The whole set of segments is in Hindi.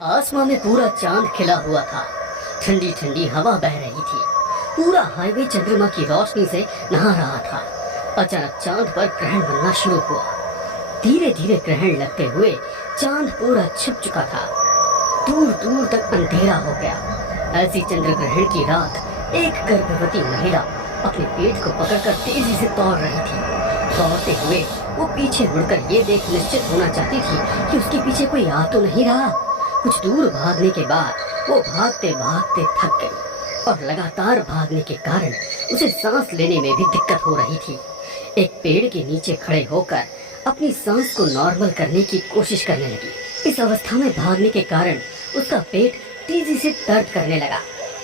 आसमां में पूरा चांद खिला हुआ था। ठंडी ठंडी हवा बह रही थी। पूरा हाईवे चंद्रमा की रोशनी से नहा रहा था। अचानक चांद पर ग्रहण बनना शुरू हुआ। धीरे धीरे ग्रहण लगते हुए चांद पूरा छिप चुका था। दूर दूर तक अंधेरा हो गया। ऐसी चंद्र ग्रहण की रात एक गर्भवती महिला अपने पेट को पकड़कर तेजी से दौड़ रही थी। दौड़ते हुए वो पीछे मुड़कर ये देख निश्चित होना चाहती थी कि उसके पीछे कोई आ तो नहीं रहा। कुछ दूर भागने के बाद वो भागते भागते थक गई और लगातार भागने के कारण उसे सांस लेने में भी दिक्कत हो रही थी। एक पेड़ के नीचे खड़े होकर अपनी सांस को नॉर्मल करने की कोशिश करने लगी। इस अवस्था में भागने के कारण उसका पेट तेजी से दर्द करने लगा।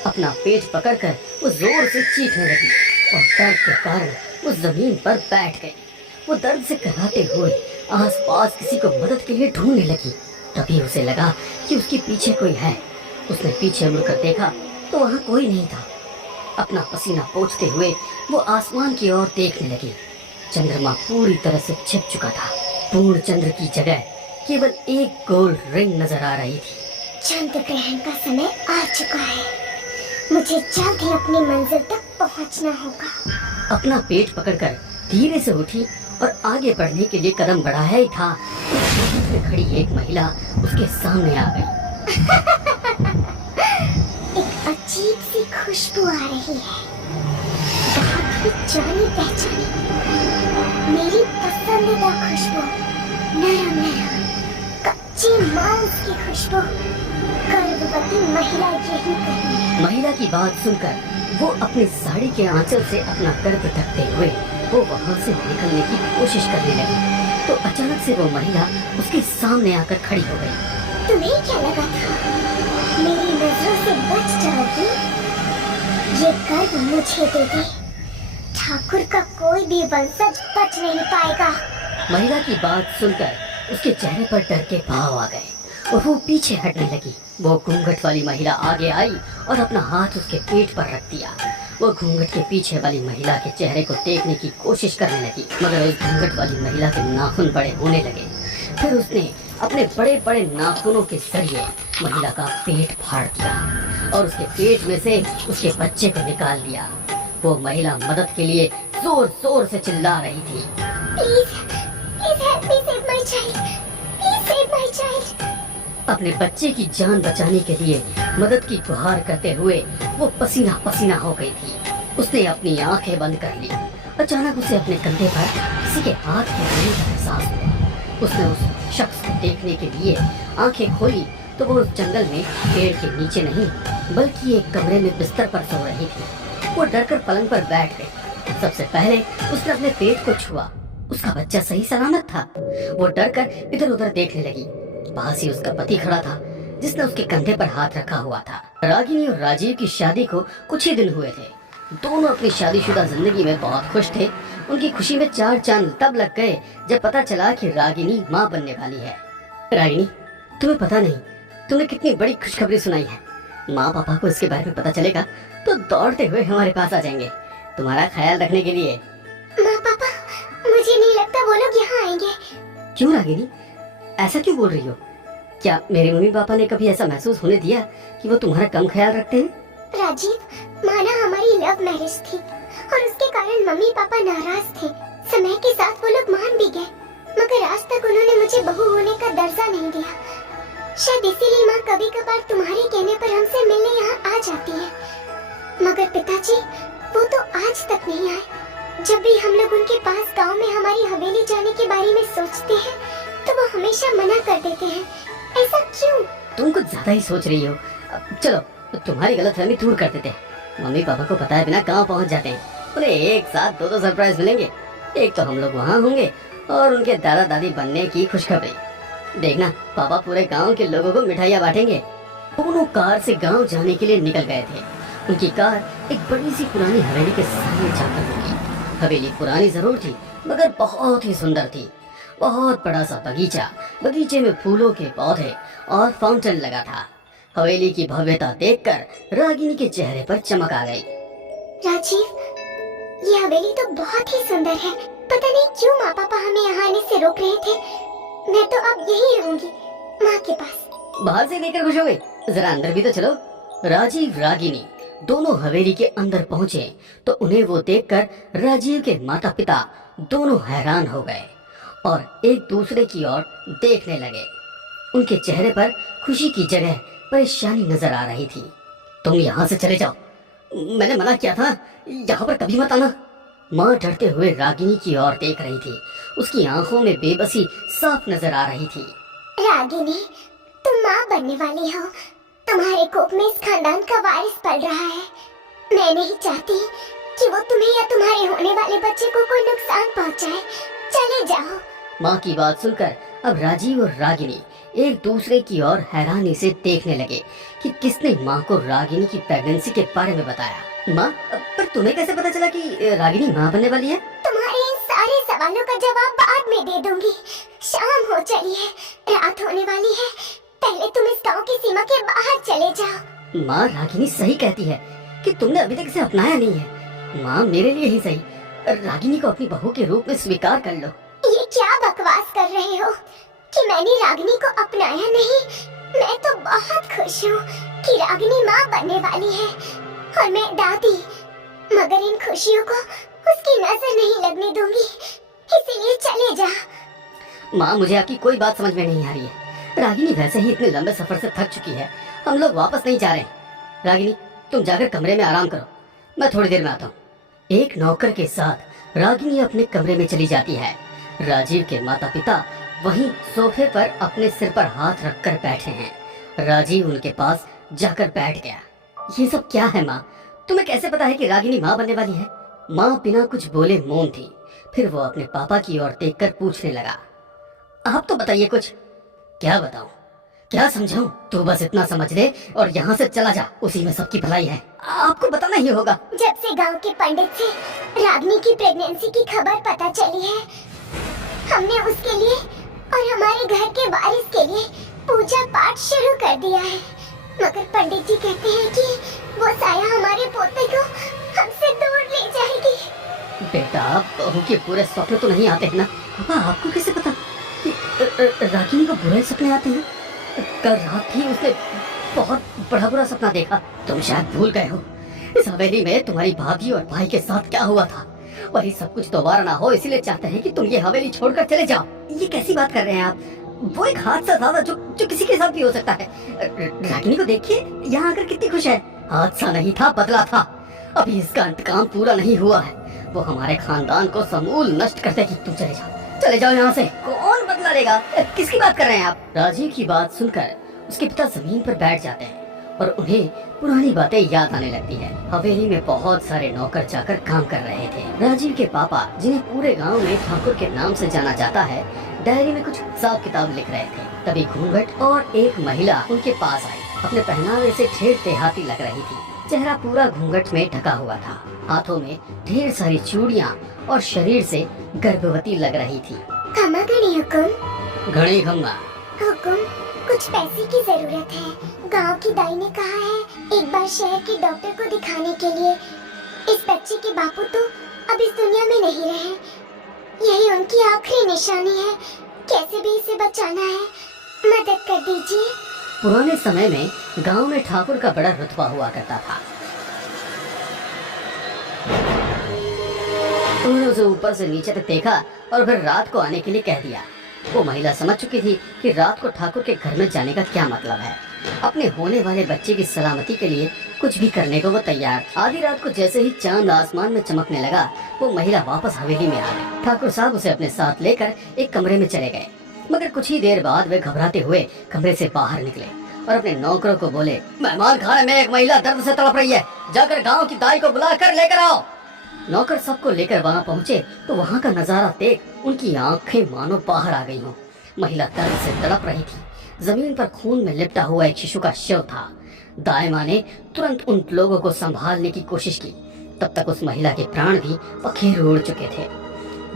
अपना पेट पकड़कर वो जोर से चीखने लगी और दर्द के कारण वो जमीन पर बैठ गई। वो दर्द से कराहते हुए आसपास किसी को मदद के लिए ढूंढने लगी। तभी उसे लगा कि उसके पीछे कोई है। उसने पीछे मुड़कर देखा तो वहाँ कोई नहीं था। अपना पसीना पोंछते हुए वो आसमान की ओर देखने लगी। चंद्रमा पूरी तरह से छिप चुका था। पूर्ण चंद्र की जगह केवल एक गोल रिंग नजर आ रही थी। चंद्र ग्रहण का समय आ चुका है। मुझे जल्द ही अपनी मंजिल तक पहुंचना होगा। अपना पेट पकड़कर धीरे से उठी और आगे बढ़ने के लिए कदम बढ़ाया ही था कि खड़ी एक महिला उसके सामने आ गई। एक अजीब सी खुशबू आ रही है, बहुत ही जानी पहचानी, मेरी पसंदीदा खुशबू, नरम नरम कच्चे मांस की खुशबू। गर्भवती महिला यही कही। महिला की बात सुनकर वो अपनी साड़ी के आंचल से अपना गर्भ ढकते हुए वो वहाँ से निकलने की कोशिश करने लगी। तो अचानक से वो महिला उसके सामने आकर खड़ी हो गई। तुम्हें क्या लगा था मेरी नजरों से बच जाओगी? ये गर्भ मुझे दे दे, ठाकुर का कोई भी वंशज बच नहीं पाएगा। महिला की बात सुनकर उसके चेहरे पर डर के भाव आ गए और वो पीछे हटने लगी। वो घूंघट वाली महिला आगे आई और अपना हाथ उसके पेट पर रख दिया। वो घूंघट के पीछे वाली महिला के चेहरे को देखने की कोशिश करने लगी, मगर उस घूंघट वाली महिला के नाखून बड़े होने लगे। फिर उसने अपने बड़े बड़े नाखूनों के जरिए महिला का पेट फाड़ दिया और उसके पेट में से उसके बच्चे को निकाल लिया। वो महिला मदद के लिए जोर जोर से चिल्ला रही थी। Please, please help me save my child. Please save my child. अपने बच्चे की जान बचाने के लिए मदद की गुहार करते हुए वो पसीना पसीना हो गई थी। उसने अपनी आंखें बंद कर ली। अचानक उसे अपने कंधे पर किसी के हाथ के रहने का एहसास हुआ। उसने उस शख्स को देखने के लिए आंखें खोली तो वो उस जंगल में पेड़ के नीचे नहीं बल्कि एक कमरे में बिस्तर पर सो रही थी। वो डरकर पलंग पर बैठ गई। सबसे पहले उसने अपने पेट को छुआ। उसका बच्चा सही सलामत था। वो डरकर इधर उधर देखने लगी। पास ही उसका पति खड़ा था जिसने उसके कंधे पर हाथ रखा हुआ था। रागिनी और राजीव की शादी को कुछ ही दिन हुए थे। दोनों अपनी शादीशुदा जिंदगी में बहुत खुश थे। उनकी खुशी में चार चांद तब लग गए जब पता चला कि रागिनी माँ बनने वाली है। रागिनी, तुम्हें पता नहीं तुमने कितनी बड़ी खुशखबरी सुनाई है। माँ पापा को इसके बारे में पता चलेगा तो दौड़ते हुए हमारे पास आ जाएंगे तुम्हारा ख्याल रखने के लिए। माँ पापा, मुझे नहीं लगता वो लोग यहाँ आएंगे। क्यों रागिनी, ऐसा क्यों बोल रही हो? क्या मेरे मम्मी पापा ने कभी ऐसा महसूस होने दिया कि वो तुम्हारा कम ख्याल रखते हैं? राजीव, माना हमारी लव मैरिज थी और उसके कारण मम्मी पापा नाराज थे। समय के साथ वो लोग मान भी गए, मगर आज तक उन्होंने मुझे बहू होने का दर्जा नहीं दिया। शायद इसीलिए माँ कभी कभार तुम्हारे कहने पर हमसे मिलने यहाँ आ जाती है। मगर पिताजी वो तो आज तक नहीं आए। जब भी हम लोग उनके पास गांव में हमारी हवेली जाने के बारे में सोचते हैं तो वो हमेशा मना कर देते हैं। ऐसा क्यों? तुम कुछ ज्यादा ही सोच रही हो। चलो तुम्हारी गलतफहमी दूर कर देते हैं। मम्मी पापा को बताए बिना गांव पहुंच जाते हैं। उन्हें एक साथ दो सरप्राइज मिलेंगे। एक तो हम लोग वहाँ होंगे और उनके दादा दादी बनने की खुशखबरी। देखना, पापा पूरे गांव के लोगों को मिठाइयाँ बांटेंगे। दोनों कार से गांव जाने के लिए निकल गए थे। उनकी कार एक बड़ी सी पुरानी हवेली के सामने जाकर रुकी। हवेली पुरानी जरूर थी मगर बहुत ही सुंदर थी। बहुत बड़ा सा बगीचा, बगीचे में फूलों के पौधे और फाउंटेन लगा था। हवेली की भव्यता देखकर रागिनी के चेहरे पर चमक आ गई। राजीव, ये हवेली तो बहुत ही सुंदर है। पता नहीं क्यों माँ पापा हमें यहाँ आने से रोक रहे थे। मैं तो अब यही रहूंगी, माँ के पास। बाहर से देखकर खुश हो गई, जरा अंदर भी तो चलो। राजीव रागिनी दोनों हवेली के अंदर पहुंचे तो उन्हें वो देखकर राजीव के माता पिता दोनों हैरान हो गए और एक दूसरे की ओर देखने लगे। उनके चेहरे पर खुशी की जगह परेशानी नजर आ रही थी। तुम यहाँ से चले जाओ, मैंने मना किया था, यहाँ पर कभी मत आना। माँ डरते हुए रागिनी की ओर देख रही थी। उसकी आंखों में बेबसी साफ नजर आ रही थी। रागिनी, तुम माँ बनने वाली हो। तुम्हारे कोख में इस खानदान का वारिस पल रहा है। मैं नहीं चाहती कि वो तुम्हें या तुम्हारे होने वाले बच्चे को कोई नुकसान पहुंचाए। चले जाओ। माँ की बात सुनकर अब राजीव और रागिनी एक दूसरे की ओर हैरानी से देखने लगे कि किसने माँ को रागिनी की प्रेगनेंसी के बारे में बताया। माँ, पर तुम्हें कैसे पता चला कि रागिनी माँ बनने वाली है? तुम्हारे इन सारे सवालों का जवाब बाद में दे दूंगी। शाम हो चली है, रात होने वाली है। पहले तुम इस गांव की सीमा के बाहर चले जाओ। माँ, रागिनी सही कहती है कि तुमने अभी तक इसे अपनाया नहीं है। माँ, मेरे लिए ही सही, रागिनी को अपनी बहू के रूप में स्वीकार कर लो। ये क्या बकवास कर रहे हो कि मैंने रागिनी को अपनाया नहीं? मैं तो बहुत खुश हूँ कि रागिनी माँ बनने वाली है और मैं दादी, मगर इन खुशियों को उसकी नजर नहीं लगने दूंगी। इसीलिए चले जा। माँ, मुझे आपकी कोई बात समझ में नहीं आ रही है। रागिनी वैसे ही इतने लंबे सफर से थक चुकी है, हम लोग वापस नहीं जा रहे हैं। रागिनी, तुम जाकर कमरे में आराम करो, मैं थोड़ी देर में आता हूँ। एक नौकर के साथ रागिनी अपने कमरे में चली जाती है। राजीव के माता पिता वहीं सोफे पर अपने सिर पर हाथ रखकर बैठे हैं। राजीव उनके पास जाकर बैठ गया। ये सब क्या है माँ? तुम्हें कैसे पता है कि रागिनी माँ बनने वाली है? माँ बिना कुछ बोले मौन थी। फिर वो अपने पापा की ओर देखकर पूछने लगा, आप तो बताइए कुछ। क्या बताऊं, क्या समझाऊं? तू बस इतना समझ ले और यहाँ से चला जा, उसी में सबकी भलाई है। आपको बताना ही होगा। जब से गांव के पंडित से रागिनी की प्रेगनेंसी की खबर पता चली है, हमने उसके लिए और हमारे घर के वारिस के लिए पूजा पाठ शुरू कर दिया है। मगर पंडित जी कहते हैं कि वो साया हमारे पोते को हमसे दूर ले जाएगी। बेटा, बहू के पूरे सपने तो नहीं आते हैं ना? पापा, आपको कैसे पता कि रागिनी को बुरे सपने आते हैं? कल रात ही उसने बहुत बड़ा बुरा सपना देखा। तुम शायद भूल गए हो, इस हवेली में तुम्हारी भाभी और भाई के साथ क्या हुआ था। वही सब कुछ दोबारा ना हो, इसीलिए चाहते हैं कि तुम ये हवेली छोड़कर चले जाओ। ये कैसी बात कर रहे हैं आप? वो एक हादसा था जो किसी के साथ भी हो सकता है। रागिनी को देखिए, यहाँ आकर कितनी खुश है। हादसा नहीं था, बदला था। अभी इसका इंतकाम पूरा नहीं हुआ है। वो हमारे खानदान को समूल नष्ट कर देगी। तुम चले जाओ, चले जाओ यहाँ से। कौन बदला लेगा? किसकी बात कर रहे हैं आप? राजीव की बात सुनकर उसके पिता जमीन पर बैठ जाते हैं और उन्हें पुरानी बातें याद आने लगती है। हवेली में बहुत सारे नौकर जाकर काम कर रहे थे। राजीव के पापा, जिन्हें पूरे गांव में ठाकुर के नाम से जाना जाता है, डायरी में कुछ हिसाब किताब लिख रहे थे। तभी घूंघट और एक महिला उनके पास आई। अपने पहनावे से ठेठ देहाती लग रही थी। चेहरा पूरा घूंघट में ढका हुआ था। हाथों में ढेर सारी चूड़ियाँ और शरीर से गर्भवती लग रही थी। खमा घड़ी हुकुम। घड़ी खम्मा हुकुम, कुछ पैसे की जरूरत है। गांव की दाई ने कहा है एक बार शहर के डॉक्टर को दिखाने के लिए। इस बच्चे के बापू तो अब इस दुनिया में नहीं रहे। यही उनकी आखिरी निशानी है। कैसे भी इसे बचाना है, मदद कर दीजिए। पुराने समय में गांव में ठाकुर का बड़ा रुतबा हुआ करता था। उन्होंने उसे ऊपर से नीचे तक देखा और फिर रात को आने के लिए कह दिया। वो महिला समझ चुकी थी कि रात को ठाकुर के घर में जाने का क्या मतलब है। अपने होने वाले बच्चे की सलामती के लिए कुछ भी करने को वो तैयार। आधी रात को जैसे ही चांद आसमान में चमकने लगा, वो महिला वापस हवेली में आ गई। ठाकुर साहब उसे अपने साथ लेकर एक कमरे में चले गए। मगर कुछ ही देर बाद वे घबराते हुए कमरे से बाहर निकले और अपने नौकरों को बोले, मेहमान खाने में एक महिला दर्द से तड़प रही है, जाकर गाँव की दाई को बुला कर लेकर आओ। नौकर सबको लेकर वहाँ पहुँचे तो वहाँ का नजारा देख उनकी आंखें मानो बाहर आ गई हों। महिला दर्द से तड़प रही थी। जमीन पर खून में लिपटा हुआ एक शिशु का शव था। दाई माँ ने तुरंत उन लोगों को संभालने की कोशिश की। तब तक उस महिला के प्राण भी पखेर उड़ चुके थे।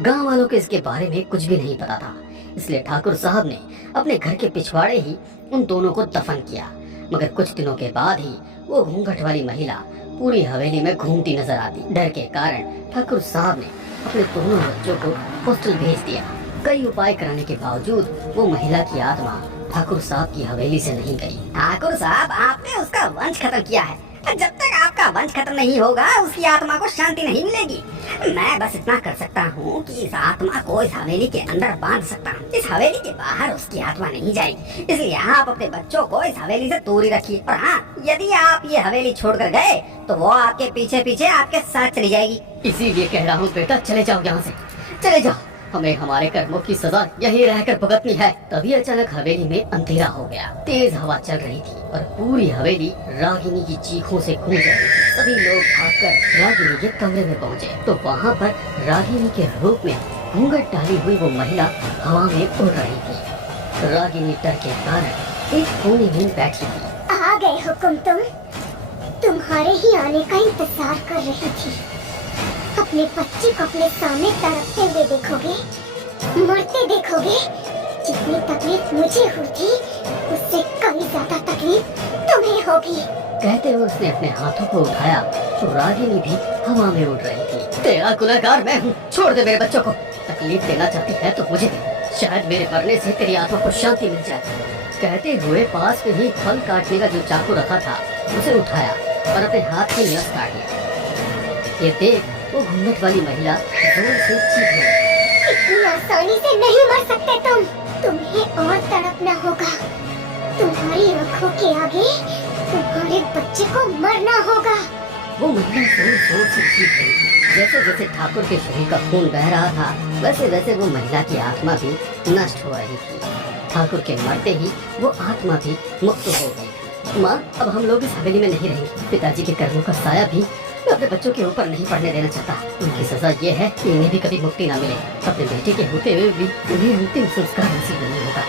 गांव वालों को इसके बारे में कुछ भी नहीं पता था, इसलिए ठाकुर साहब ने अपने घर के पिछवाड़े ही उन दोनों को दफन किया। मगर कुछ दिनों के बाद ही वो घूंघट वाली महिला पूरी हवेली में घूमती नजर आती। डर के कारण ठाकुर साहब ने अपने दोनों बच्चों को हॉस्टल भेज दिया। कई उपाय कराने के बावजूद वो महिला की आत्मा ठाकुर साहब की हवेली से नहीं गई। ठाकुर साहब, आपने उसका वंश खत्म किया है। जब तक आपका वंश खत्म नहीं होगा उसकी आत्मा को शांति नहीं मिलेगी। मैं बस इतना कर सकता हूँ कि इस आत्मा को इस हवेली के अंदर बांध सकता हूँ। इस हवेली के बाहर उसकी आत्मा नहीं जाएगी, इसलिए आप अपने बच्चों को इस हवेली से दूर ही रखिए। और हाँ, यदि आप ये हवेली छोड़कर गए तो वो आपके पीछे पीछे आपके साथ चली जाएगी। इसीलिए कह रहा हूँ बेटा, चले जाओ यहाँ से, चले जाओ। हमें हमारे कर्मों की सजा यहीं रहकर भुगतनी है। तभी अचानक हवेली में अंधेरा हो गया। तेज हवा चल रही थी और पूरी हवेली रागिनी की चीखों से गूंज रही थी। सभी लोग भागकर रागिनी के कमरे में पहुंचे तो वहाँ पर रागिनी के रूप में घूंघट डाली हुई वो महिला हवा में उड़ रही थी। रागिनी डर के कारण एक कोने में बैठी थी। आ गए हुकुम तुम्हारे ही आने का इंतजार कर रही थी। अपने बच्चे को अपने सामने तड़पते हुए देखोगे, मरते देखोगे। जितनी तकलीफ मुझे हुई थी उससे कई ज्यादा तकलीफ तुम्हें होगी। कहते हुए उसने अपने हाथों को उठाया तो रागिनी भी हवा में उड़ रही थी। तेरा गुनहगार मैं हूँ, छोड़ दे मेरे बच्चों को। तकलीफ देना चाहती है तो मुझे दे, शायद मेरे मरने से तेरी आत्मा को शांति मिल जाए। कहते हुए पास में ही फल काटने का जो चाकू रखा था उसे उठाया और अपने हाथ में नस काट लिया। ये देख वो घूंघट वाली महिला जोर से चीख रही। इतनी आसानी से नहीं मर सकते तुम्हें और तड़पना होगा। तुम्हारी आंखों के आगे तुम्हारे बच्चे को मरना होगा। वो महिला जोर जोर से चीख रही थी। जैसे जैसे ठाकुर के शरीर का खून बह रहा था वैसे वैसे वो महिला की आत्मा भी नष्ट हो रही थी। ठाकुर के मरते ही वो आत्मा भी मुक्त हो गई थी। माँ, अब हम लोग इस हवेली में नहीं रहेंगे। पिताजी के कर्मों का साया भी मैं अपने बच्चों के ऊपर नहीं पड़ने देना चाहता। उनकी सजा ये है कि इन्हें भी कभी मुक्ति ना मिले। अपने बेटे के होते हुए भी उन्हें अंतिम संस्कार नसीब नहीं होगा।